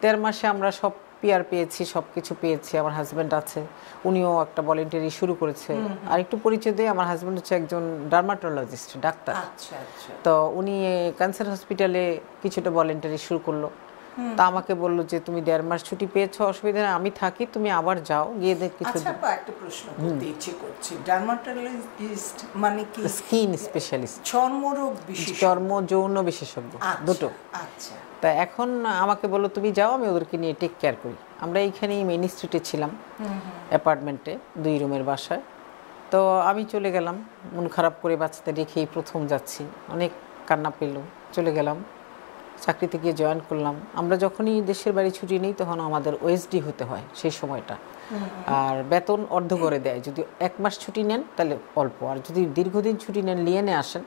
1.5 মাসে আমরা সব পিআর পেয়েছি, সব কিছু পেয়েছি। আমার হাজব্যান্ড আছে, উনিও একটা ভলেন্টারি শুরু করেছে। আর একটু পরিচয় দিয়ে, আমার হাজব্যান্ড হচ্ছে একজন ডার্মাটোলজিস্ট, ডাক্তার। তো উনি ক্যান্সার হসপিটালে কিছুটা ভলেন্টারি শুরু করলো। তা আমাকে বললো যে তুমি 1.5 মাস ছুটি পেয়েছো, অসুবিধা নেই, আমি থাকি, তুমি আবার যাও, গিয়ে দেখ কিছু। আচ্ছা, একটা প্রশ্ন করতে ইচ্ছে করছে, ডার্মাটোলজিস্ট মানে কি? স্কিন স্পেশালিস্ট, চর্মরোগ বিশেষজ্ঞ, চর্ম যৌন বিশেষজ্ঞ, দুটো। আচ্ছা। তা এখন আমাকে বললো তুমি যাও, আমি ওদেরকে নিয়ে টেক কেয়ার করি। আমরা এইখানেই মেইন স্ট্রিটে ছিলাম, অ্যাপার্টমেন্টে 2 রুমের বাসায়। তো আমি চলে গেলাম মন খারাপ করে, বাচ্চাদের রেখেই প্রথম যাচ্ছি, অনেক কান্না পেল। চলে গেলাম, চাকরিতে গিয়ে জয়েন করলাম। আমরা যখনই দেশের বাড়ি ছুটি নিই তখন আমাদের ওএসডি হতে হয় সেই সময়টা, আর বেতন অর্ধ করে দেয়। যদি 1 মাস ছুটি নেন তাহলে অল্প, আর যদি দীর্ঘদিন ছুটি নেন, লিয়েনে আসেন,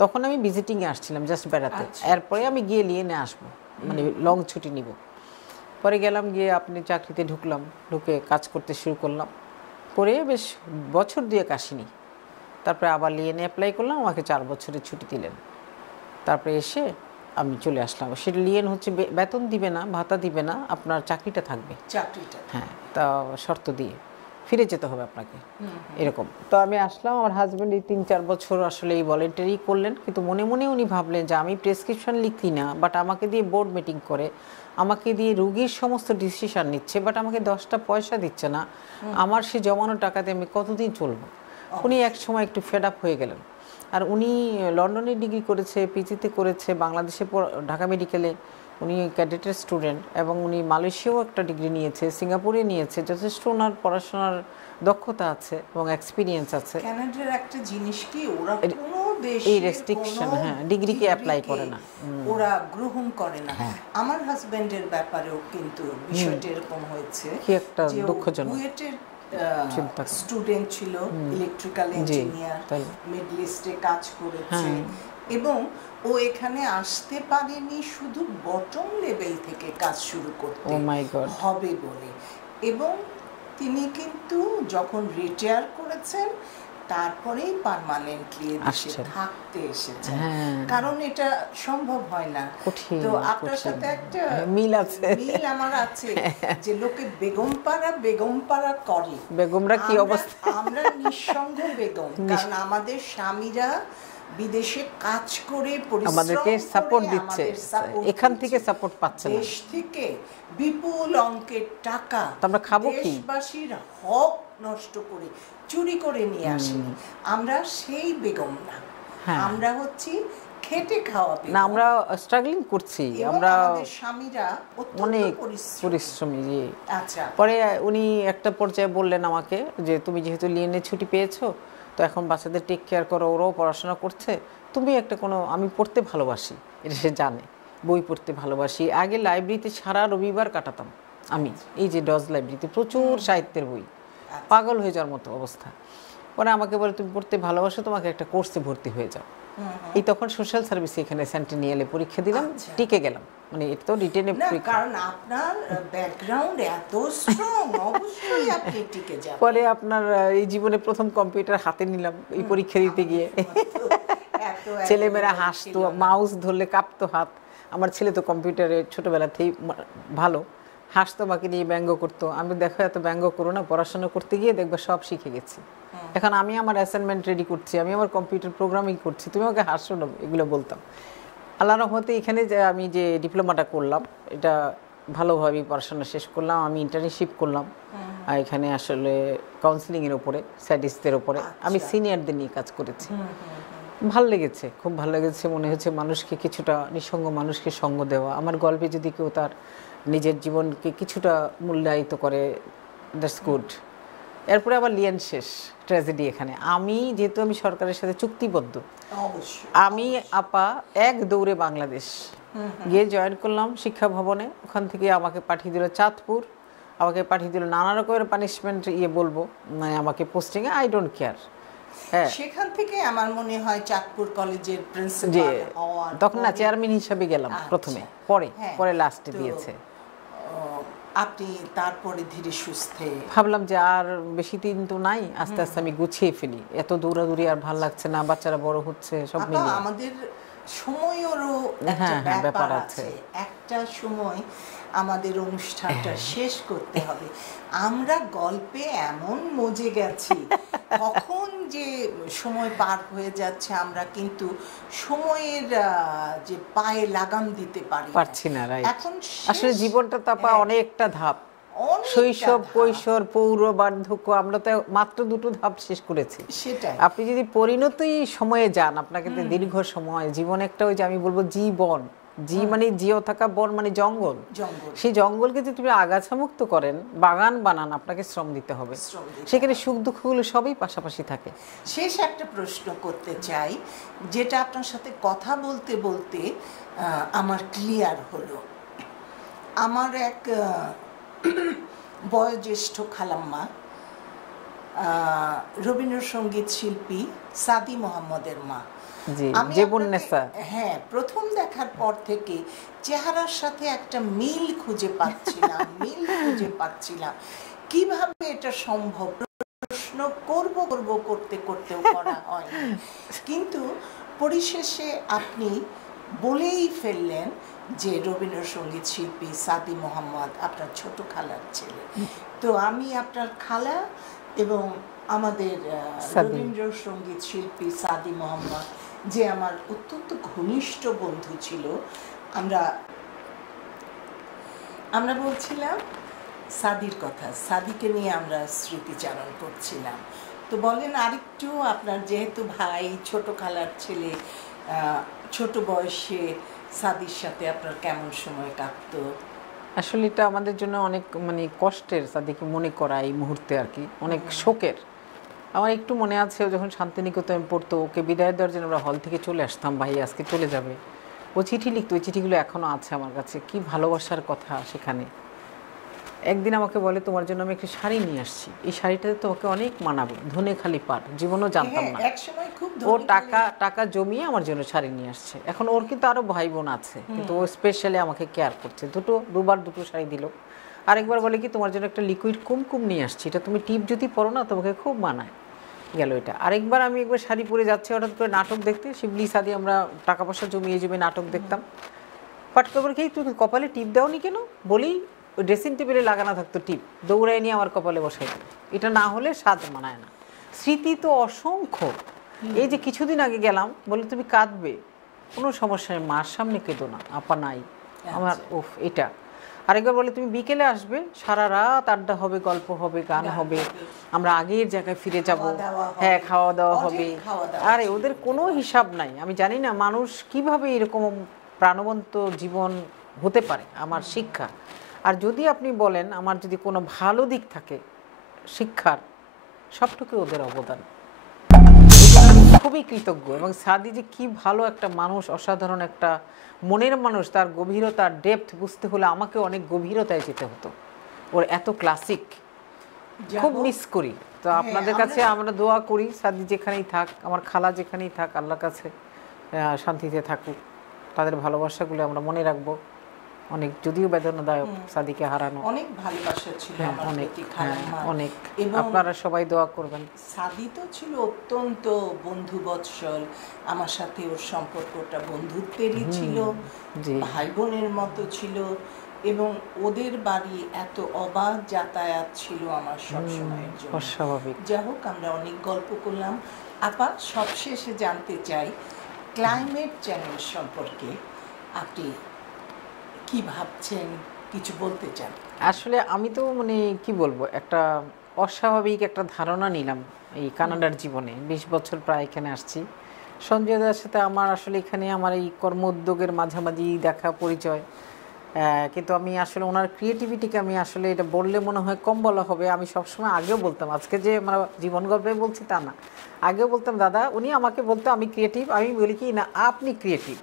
তখন আমি ভিজিটিংয়ে আসছিলাম জাস্ট বেড়াতে, এরপরে আমি গিয়ে লিয়েনে আসবো, মানে লং ছুটি নিব। পরে গেলাম, গিয়ে আপনি চাকরিতে ঢুকলাম, ঢুকে কাজ করতে শুরু করলাম, করে বেশ বছর 2 আসিনি। তারপরে আবার লিয়েনে অ্যাপ্লাই করলাম, আমাকে 4 বছরের ছুটি দিলেন। তারপরে এসে আমি চলে আসলাম। সেটা লিয়েন হচ্ছে বেতন দিবে না, ভাতা দিবে না, আপনার চাকরিটা থাকবে, হ্যাঁ, তা শর্ত দিয়ে ফিরে যেতে হবে আপনাকে, এরকম। তো আমি আসলাম। আমার হাজব্যান্ড এই 3-4 বছর আসলে এই ভলেন্টারি করলেন, কিন্তু মনে মনে উনি ভাবলেন যে আমি প্রেসক্রিপশন লিখি না, বাট আমাকে দিয়ে বোর্ড মিটিং করে, আমাকে দিয়ে রুগীর সমস্ত ডিসিশন নিচ্ছে, বাট আমাকে 10টা পয়সা দিচ্ছে না, আমার সে জমানো টাকাতে আমি কতদিন চলবো। উনি এক সময় একটু ফেড আপ হয়ে গেলেন। আর উনি লন্ডনে ডিগ্রি করেছে, পিজিতে করেছে, বাংলাদেশে ঢাকা মেডিকেলে উনি ক্যাডেটের স্টুডেন্ট, এবং উনি মালয়েশিয়াও একটা ডিগ্রি নিয়েছে, সিঙ্গাপুরে নিয়েছে। যথেষ্ট ওনার পড়াশোনার দক্ষতা আছে এবং এক্সপিরিয়েন্স আছে। কানাডার একটা জিনিস কি, ওরা কোনো দেশে এই রেস্ট্রিকশন, হ্যাঁ, ডিগ্রিকে অ্যাপ্লাই করে না, ওরা গ্রহণ করে না। আমার হাজবেন্ডের ব্যাপারেও কিন্তু বিষয়টা এরকম হয়েছে, কি একটা দুঃখজনক। বুয়েটের স্টুডেন্ট ছিল, ইলেকট্রিক্যাল ইঞ্জিনিয়ার, মিডল ইস্টে কাজ করেছে, এবং ও এখানে আসতে পারেনি শুধু বটম লেভেল থেকে কাজ শুরু করতে হবে বলে। এবং তিনি কিন্তু যখন রিটায়ার করেছেন তারপরেই পার্মানেন্টলি এসে থাকতে এসেছেন, কারণ এটা সম্ভব হয় না। তো আপনার সাথে একটা মিল আছে, মিল আমার আছে, যে লোকে বেগমপাড়া করে, বেগমরা কি অবস্থা, আমরা নিঃসঙ্গ বেগম, কারণ আমাদের স্বামীরা বিদেশে কাজ করে আমাদেরকে সাপোর্ট দিচ্ছে, এখান থেকে সাপোর্ট পাচ্ছে না, দেশ থেকে বিপুল অঙ্কের টাকা আমরা খাবো কি, দেশবাসীর হক নষ্ট করে চুরি করে নিয়ে আসি। আমরা সেই বেগম না, আমরা হচ্ছি খেটে খাওয়া বেগম। না, আমরা স্ট্রাগলিং করছি, আমরা স্বামীরা অনেক পরিশ্রমী। আচ্ছা, পরে উনি একটা পর্যায়ে বললেন আমাকে যে তুমি যেহেতু লিয়েনে ছুটি পেয়েছো, তো এখন বাচ্চাদের টেক কেয়ার করো, ওরাও পড়াশোনা করছে, তুমি একটা কোনো, আমি পড়তে ভালোবাসি, এটা সে জানে, বই পড়তে ভালোবাসি। আগে লাইব্রেরিতে সারা রবিবার কাটাতাম আমি, এই যে ডজ লাইব্রেরিতে প্রচুর সাহিত্যের বই, পাগল হয়ে যাওয়ার মতো অবস্থা। পরে আমাকে বলে তুমি পড়তে ভালোবাসো, তোমাকে একটা কোর্সে ভর্তি হয়ে যাও। এই তখন সোশ্যাল সার্ভিসে এখানে সেন্টিনিয়ালে পরীক্ষা দিলাম, টিকে গেলাম। মানে এটা তো রিটেনে পরীক্ষা, কারণ আপনার ব্যাকগ্রাউন্ড এত স্ট্রং, অবশ্যই আপনি টিকে যাবেন। পরে আপনার এই জীবনে প্রথম কম্পিউটার হাতে নিলাম এই পরীক্ষা দিতে গিয়ে। ছেলেমেয়েরা হাসতো, মাউস ধরলে কাঁপতো হাত। আমার ছেলে তো কম্পিউটারে ছোটবেলাতেই ভালো, হাসতো, আমাকে নিয়ে ব্যঙ্গ করতো। আমি দেখো এত ব্যঙ্গ করো না, পড়াশোনা করতে গিয়ে দেখবে সব শিখে গেছি। এখন আমি আমার অ্যাসাইনমেন্ট রেডি করছি, আমি আমার কম্পিউটার প্রোগ্রামিং করছি, তুমি আমাকে হাসো না, এগুলো বলতাম। আল্লাহর রহমতে এখানে যে আমি যে ডিপ্লোমাটা করলাম, এটা ভালোভাবেই পড়াশোনা শেষ করলাম। আমি ইন্টার্নশিপ করলাম এখানে আসলে কাউন্সিলিংয়ের উপরে, স্ট্যাটিস্টিক্সের উপরে। আমি সিনিয়রদের নিয়ে কাজ করেছি। ভাল লেগেছে, খুব ভালো লেগেছে। মনে হচ্ছে মানুষকে কিছুটা, নিঃসঙ্গ মানুষকে সঙ্গ দেওয়া। আমার গল্পে যদি কেউ তার নিজের জীবনকে কিছুটা মূল্যায়িত করে, দ্যাটস গুড। এরপরে আবার লিয়েন শেষ ট্র্যাজেডি। এখানে আমি যেহেতু আমি সরকারের সাথে চুক্তিবদ্ধ, আমি আপা এক দৌড়ে বাংলাদেশ গিয়ে জয়েন করলাম শিক্ষা ভবনে। ওখান থেকে আমাকে পাঠিয়ে দিল চাঁদপুর, আমাকে পাঠিয়ে দিল নানা রকমের পানিশমেন্ট বলবো, মানে আমাকে পোস্টিংয়ে, আই ডোন্ট কেয়ার। সেখান থেকে আমার মনে হয় চাঁদপুর কলেজের প্রিন্সিপাল হওয়ার, তখন না চেয়ারম্যান হিসাবে গেলাম প্রথমে, পরে লাস্টে দিয়েছে। আপনি তারপরে ধীরে সুস্থে ভাবলাম যে আর বেশি দিন তো নাই, আস্তে আস্তে আমি গুছিয়ে ফেলি, এত দৌড়াদৌড়ি আর ভাল লাগছে না, বাচ্চারা বড় হচ্ছে, সব মিলিয়ে আমাদের সময়েরও একটা ব্যাপার আছে। একটা সময় আমাদের অনুষ্ঠানটা শেষ করতে হবে। আমরা গল্পে এমন মজে গেছি, কখন যে সময় পার হয়ে যাচ্ছে আমরা কিন্তু সময়ের যে পায়ে লাগাম দিতে পারছি না। এখন আসলে জীবনটা তাপা অনেকটা ধাপ, শৈশব, কৈশোর, পৌর, বার্ধক্য, আমরা তো মাত্র 2টো ধাপ শেষ করেছি। সেটাই আপনি যদি পরিণতি সময়ে যান, আপনাকে তো দীর্ঘ সময় জীবন একটা, ওই যে আমি বলবো জীবন, জি মানে জিও থাকা, বন মানে জঙ্গল। সেই জঙ্গলকে যদি তুমি আগাছা মুক্ত করেন, বাগান বানান, আপনাকে শ্রম দিতে হবে। সেখানে সুখ দুঃখগুলো সবই পাশাপাশি থাকে। শেষ একটা প্রশ্ন করতে চাই, যেটা আপনার সাথে কথা বলতে বলতে আমার ক্লিয়ার হলো। আমার এক বয়োজ্যেষ্ঠ খালাম্মা, রবীন্দ্রসঙ্গীত শিল্পী সাদি মোহাম্মদের মা। হ্যাঁ, প্রথম দেখার পর থেকে চেহারার সাথে একটা মিল খুঁজে পাচ্ছিলাম। কিভাবে এটা সম্ভব, প্রশ্ন করতে করতেও করা হয়, কিন্তু পরিশেষে আপনি বলেই ফেললেন যে রবীন্দ্রসঙ্গীত শিল্পী সাদি মোহাম্মদ আপনার ছোট খালার ছেলে। তো আমি আপনার খালা এবং আমাদের রবীন্দ্রসঙ্গীত শিল্পী সাদি মোহাম্মদ, যে আমার অত্যন্ত ঘনিষ্ঠ বন্ধু ছিল, আমরা বলছিলাম সাদির কথা, সাদিকে নিয়ে আমরা স্মৃতিচারণ করছিলাম। তো বলেন আরেকটু, আপনার যেহেতু ভাই, ছোট খালার ছেলে, ছোট বয়সে সাদির সাথে আপনার কেমন সময় কাটতো? আসলে এটা আমাদের জন্য অনেক মানে কষ্টের, সাদিকে মনে করা এই মুহূর্তে আর কি, অনেক শোকের। আমার একটু মনে আছে, যখন শান্তিনিকেতনে পড়তো, ওকে বিদায় দেওয়ার জন্য আমরা হল থেকে চলে আসতাম, ভাই আজকে চলে যাবে। ও চিঠি লিখতো, ওই চিঠিগুলো এখনও আছে আমার কাছে। কি ভালোবাসার কথা সেখানে। একদিন আমাকে বলে, তোমার জন্য আমি একটা শাড়ি নিয়ে আসছি, এই শাড়িটাতে তোমাকে অনেক মানাবে, ধনে খালি পার। জীবনও জানতাম না ও টাকা জমিয়ে আমার জন্য শাড়ি নিয়ে আসছে। এখন ওর কিন্তু আরো ভাই বোন আছে, কিন্তু ও স্পেশালি আমাকে কেয়ার করছে। দুবার দুটো শাড়ি দিল। আরেকবার বলে কি, তোমার জন্য একটা লিকুইড কুমকুম নিয়ে আসছি, এটা তুমি টিপ যদি পরো না তোমাকে খুব মানায়। গেল এটা। আরেকবার আমি একবার শাড়ি পরে যাচ্ছি হঠাৎ করে নাটক দেখতে, শিবলি সাদি আমরা টাকা পয়সা জমিয়ে নাটক দেখতাম। পাট করে কি, তুমি কপালে টিপ দাওনি কেন বলি, ওই ড্রেসিং টেবিলে লাগানো থাকতো টিপ, দৌড়ায় নিয়ে আমার কপালে বসাই দিল। এটা না হলে স্বাদ মানায় না। স্মৃতি তো অসংখ্য। এই যে কিছুদিন আগে গেলাম, বলে তুমি কাঁদবে, কোনো সমস্যা নেই, মার সামনে কেঁদো না, আপা নাই আমার। এটা আরেকবার বলে, তুমি বিকেলে আসবে, সারা রাত আড্ডা হবে, গল্প হবে, গান হবে, আমরা আগের জায়গায় ফিরে যাব, হ্যাঁ খাওয়া দাওয়া হবে। আরে ওদের কোনো হিসাব নাই। আমি জানি না মানুষ কিভাবে এরকম প্রাণবন্ত জীবন হতে পারে, আমার শিক্ষা। আর যদি আপনি বলেন আমার যদি কোনো ভালো দিক থাকে শিক্ষার, সবটুকু ওদের অবদান। খুবই কৃতজ্ঞ। এবং সাদি যে কি ভালো একটা মানুষ, অসাধারণ একটা মনের মানুষ, তার গভীরতা, ডেপথ বুঝতে হলে আমাকে অনেক গভীরতায় যেতে হতো। ওর এত ক্লাসিক, খুব মিস করি। তো আপনাদের কাছে আমরা দোয়া করি সাদি যেখানেই থাক, আমার খালা যেখানেই থাক, আল্লাহর কাছে শান্তিতে থাকুক, তাদের ভালোবাসাগুলো আমরা মনে রাখবো। অনেক যদিও বেদনাদায়ক সাদিকে হারানো, অনেক ভালোবাসা ছিল আমার প্রতি খালাম্মার, অনেক। আপনারা সবাই দোয়া করবেন। সাদি তো ছিল অত্যন্ত বন্ধু বৎসল, আমার সাথে ওর সম্পর্কটা বন্ধুত্বেরই ছিল, ভাই বোনের মতো ছিল, এবং ওদের বাড়ি এত অবাধ যাতায়াত ছিল আমার সবসময়ের জন্য। অস্বাভাবিক। যাই হোক, আমরা অনেক গল্প করলাম। আপা, সবশেষে জানতে চাই ক্লাইমেট চ্যানেল সম্পর্কে আপনি কি ভাবছেন, কিছু বলতে চান? আসলে আমি তো মানে কি বলবো, একটা অস্বাভাবিক একটা ধারণা নিলাম এই কানাডার জীবনে। 20 বছর প্রায় এখানে আসছি। সঞ্জয় দার সাথে আমার আসলে এখানে আমার এই কর্ম উদ্যোগের মাঝামাঝি দেখা পরিচয়, কিন্তু আমি আসলে ওনার ক্রিয়েটিভিটিকে আমি আসলে এটা বললে মনে হয় কম বলা হবে। আমি সবসময় আগেও বলতাম, আজকে যে আমরা জীবন গল্পে বলছি তা না, আগেও বলতাম দাদা, উনি আমাকে বলতো আমি ক্রিয়েটিভ, আমি বলি কি না আপনি ক্রিয়েটিভ,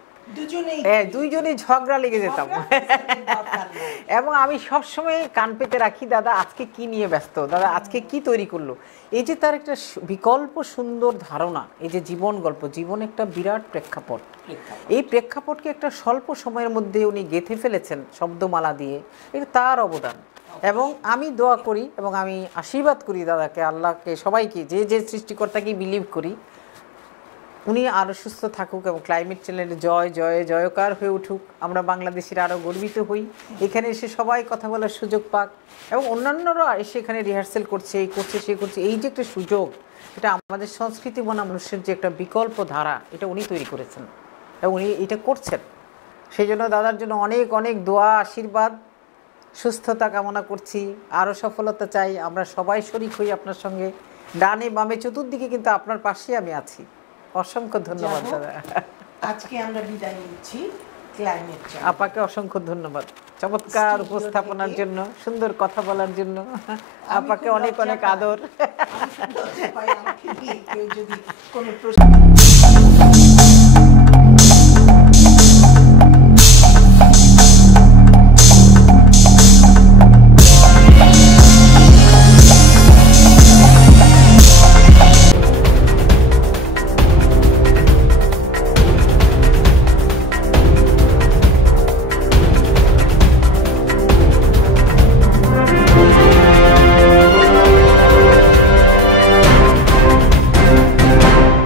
দুইজনেই ঝগড়া লেগে যেতাম। এবং আমি সবসময় কান পেতে রাখি, দাদা আজকে কি নিয়ে ব্যস্ত, দাদা আজকে কি তৈরি করলো। এই যে তার একটা বিকল্প সুন্দর ধারণা, এই যে জীবন গল্প, জীবন একটা বিরাট প্রেক্ষাপট, এই প্রেক্ষাপটকে একটা স্বল্প সময়ের মধ্যে উনি গেঁথে ফেলেছেন শব্দমালা দিয়ে, এটা তার অবদান। এবং আমি দোয়া করি এবং আমি আশীর্বাদ করি দাদাকে, আল্লাহকে, সবাইকে, যে যে সৃষ্টিকর্তাকে বিলিভ করি, উনি আরও সুস্থ থাকুক এবং ক্লাইমেট চ্যানেলের জয় জয় জয়কার হয়ে উঠুক। আমরা বাংলাদেশিরা আরও গর্বিত হই, এখানে এসে সবাই কথা বলার সুযোগ পাক, এবং অন্যান্যরা এসে এখানে রিহার্সেল করছে, এই করছে, সে করছে। এই যে একটা সুযোগ, এটা আমাদের সংস্কৃতি বনা মানুষের যে একটা বিকল্প ধারা, এটা উনি তৈরি করেছেন এবং উনি এটা করছেন। সেই জন্য দাদার জন্য অনেক অনেক দোয়া, আশীর্বাদ, সুস্থতা কামনা করছি, আরও সফলতা চাই। আমরা সবাই শরিক হই আপনার সঙ্গে, ডানে বামে চতুর্দিকে, কিন্তু আপনার পাশেই আমি আছি। অসংখ্য ধন্যবাদ দাদা। আজকে আমরা বিদায় নিচ্ছি ক্লাইমেট চ্যানেল। আপাকে অসংখ্য ধন্যবাদ চমৎকার উপস্থাপনার জন্য, সুন্দর কথা বলার জন্য। আপাকে অনেক অনেক আদর। কেউ যদি কোনো প্রশ্ন